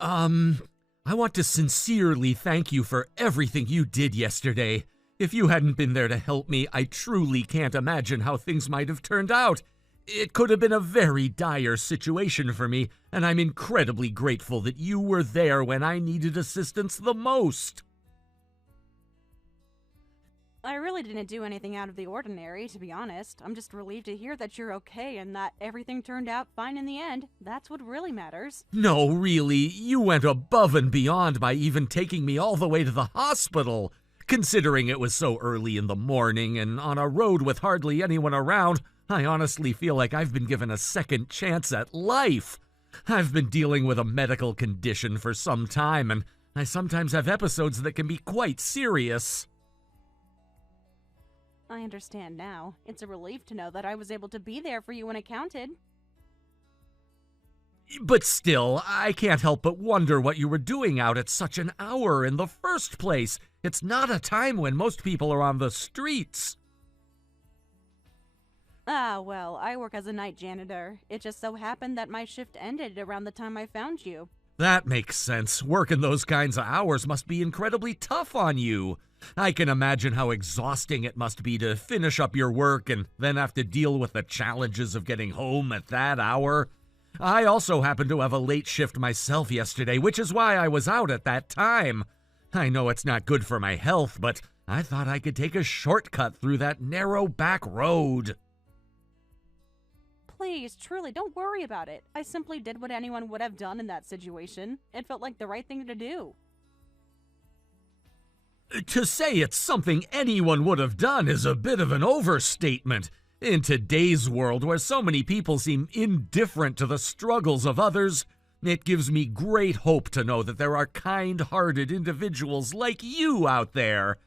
I want to sincerely thank you for everything you did yesterday. If you hadn't been there to help me, I truly can't imagine how things might have turned out. It could have been a very dire situation for me, and I'm incredibly grateful that you were there when I needed assistance the most. I really didn't do anything out of the ordinary, to be honest. I'm just relieved to hear that you're okay and that everything turned out fine in the end. That's what really matters. No, really, you went above and beyond by even taking me all the way to the hospital. Considering it was so early in the morning and on a road with hardly anyone around, I honestly feel like I've been given a second chance at life. I've been dealing with a medical condition for some time, and I sometimes have episodes that can be quite serious. I understand now. It's a relief to know that I was able to be there for you when it counted. But still, I can't help but wonder what you were doing out at such an hour in the first place. It's not a time when most people are on the streets. Well, I work as a night janitor. It just so happened that my shift ended around the time I found you. That makes sense. Working those kinds of hours must be incredibly tough on you. I can imagine how exhausting it must be to finish up your work and then have to deal with the challenges of getting home at that hour. I also happened to have a late shift myself yesterday, which is why I was out at that time. I know it's not good for my health, but I thought I could take a shortcut through that narrow back road. Please, truly, don't worry about it. I simply did what anyone would have done in that situation. It felt like the right thing to do. To say it's something anyone would have done is a bit of an overstatement. In today's world, where so many people seem indifferent to the struggles of others, it gives me great hope to know that there are kind-hearted individuals like you out there.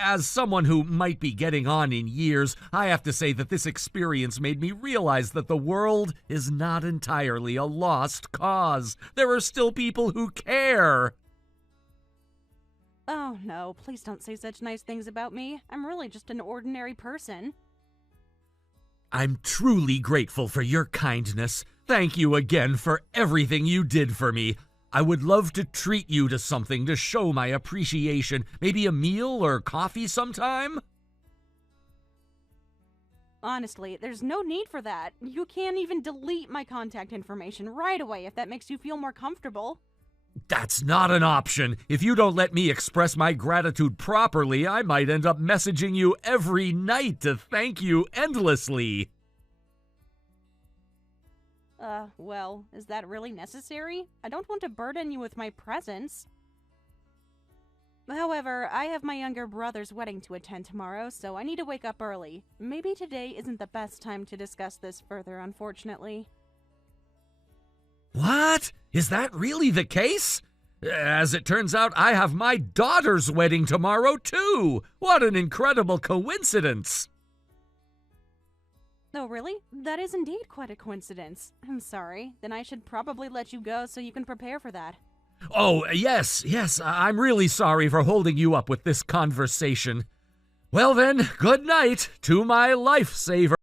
As someone who might be getting on in years, I have to say that this experience made me realize that the world is not entirely a lost cause. There are still people who care. Oh no, please don't say such nice things about me. I'm really just an ordinary person. I'm truly grateful for your kindness. Thank you again for everything you did for me. I would love to treat you to something to show my appreciation. Maybe a meal or coffee sometime? Honestly, there's no need for that. You can't even delete my contact information right away if that makes you feel more comfortable. That's not an option. If you don't let me express my gratitude properly, I might end up messaging you every night to thank you endlessly. Well, is that really necessary? I don't want to burden you with my presence. However, I have my younger brother's wedding to attend tomorrow, so I need to wake up early. Maybe today isn't the best time to discuss this further, unfortunately. What? Is that really the case? As it turns out, I have my daughter's wedding tomorrow, too. What an incredible coincidence. Oh, really? That is indeed quite a coincidence. I'm sorry. Then I should probably let you go so you can prepare for that. Oh, yes, I'm really sorry for holding you up with this conversation. Well then, good night to my lifesaver.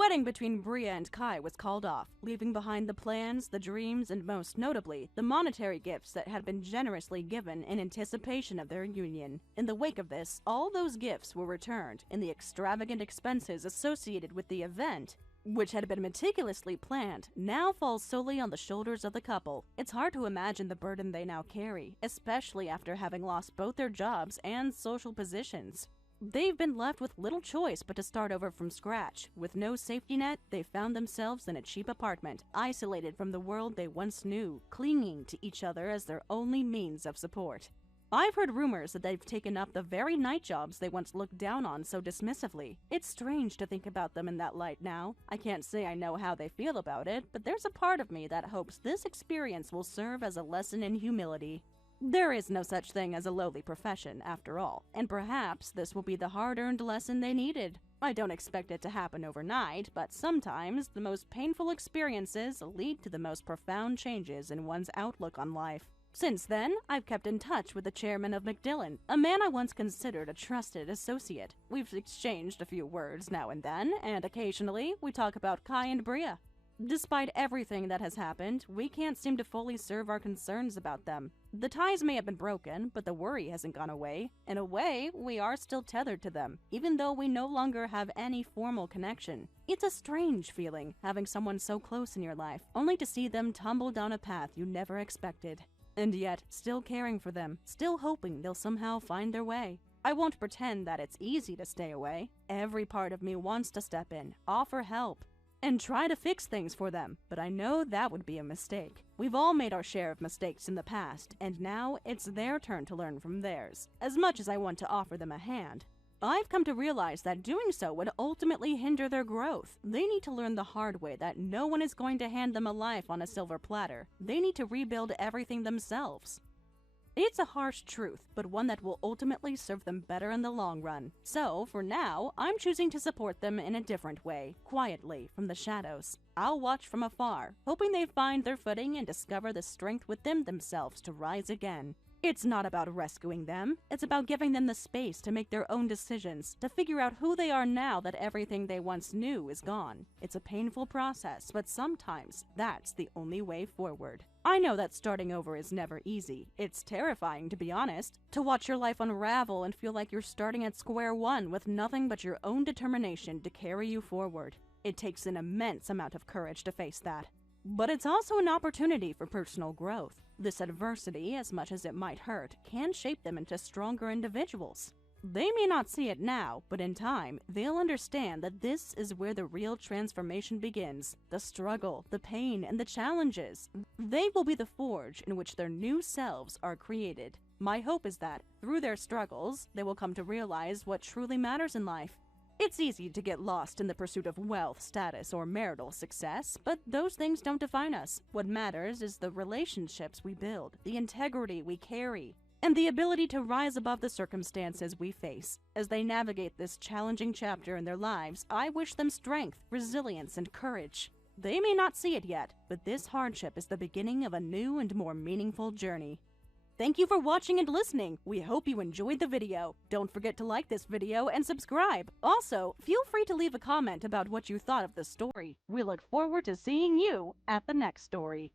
wedding between Bria and Kai was called off, leaving behind the plans, the dreams, and most notably, the monetary gifts that had been generously given in anticipation of their union. In the wake of this, all those gifts were returned, and the extravagant expenses associated with the event, which had been meticulously planned, now falls solely on the shoulders of the couple. It's hard to imagine the burden they now carry, especially after having lost both their jobs and social positions. They've been left with little choice but to start over from scratch. With no safety net, they found themselves in a cheap apartment, isolated from the world they once knew, clinging to each other as their only means of support. I've heard rumors that they've taken up the very night jobs they once looked down on so dismissively. It's strange to think about them in that light now. I can't say I know how they feel about it, but there's a part of me that hopes this experience will serve as a lesson in humility. There is no such thing as a lowly profession, after all, and perhaps this will be the hard-earned lesson they needed. I don't expect it to happen overnight, but sometimes the most painful experiences lead to the most profound changes in one's outlook on life. Since then, I've kept in touch with the chairman of McDillon, a man I once considered a trusted associate. We've exchanged a few words now and then, and occasionally we talk about Kai and Bria. Despite everything that has happened, we can't seem to fully serve our concerns about them. The ties may have been broken, but the worry hasn't gone away. In a way, we are still tethered to them, even though we no longer have any formal connection. It's a strange feeling, having someone so close in your life, only to see them tumble down a path you never expected. And yet, still caring for them, still hoping they'll somehow find their way. I won't pretend that it's easy to stay away. Every part of me wants to step in, offer help, and try to fix things for them, but I know that would be a mistake. We've all made our share of mistakes in the past, and now it's their turn to learn from theirs. As much as I want to offer them a hand, I've come to realize that doing so would ultimately hinder their growth. They need to learn the hard way that no one is going to hand them a life on a silver platter. They need to rebuild everything themselves. It's a harsh truth, but one that will ultimately serve them better in the long run. So, for now, I'm choosing to support them in a different way, quietly, from the shadows. I'll watch from afar, hoping they find their footing and discover the strength within themselves to rise again. It's not about rescuing them, it's about giving them the space to make their own decisions, to figure out who they are now that everything they once knew is gone. It's a painful process, but sometimes that's the only way forward. I know that starting over is never easy. It's terrifying, to be honest, to watch your life unravel and feel like you're starting at square one with nothing but your own determination to carry you forward. It takes an immense amount of courage to face that. But it's also an opportunity for personal growth. This adversity, as much as it might hurt, can shape them into stronger individuals. They may not see it now, but in time, they'll understand that this is where the real transformation begins. The struggle, the pain, and the challenges. They will be the forge in which their new selves are created. My hope is that, through their struggles, they will come to realize what truly matters in life. It's easy to get lost in the pursuit of wealth, status, or marital success, but those things don't define us. What matters is the relationships we build, the integrity we carry, and the ability to rise above the circumstances we face. As they navigate this challenging chapter in their lives, I wish them strength, resilience, and courage. They may not see it yet, but this hardship is the beginning of a new and more meaningful journey. Thank you for watching and listening. We hope you enjoyed the video. Don't forget to like this video and subscribe. Also, feel free to leave a comment about what you thought of the story. We look forward to seeing you at the next story.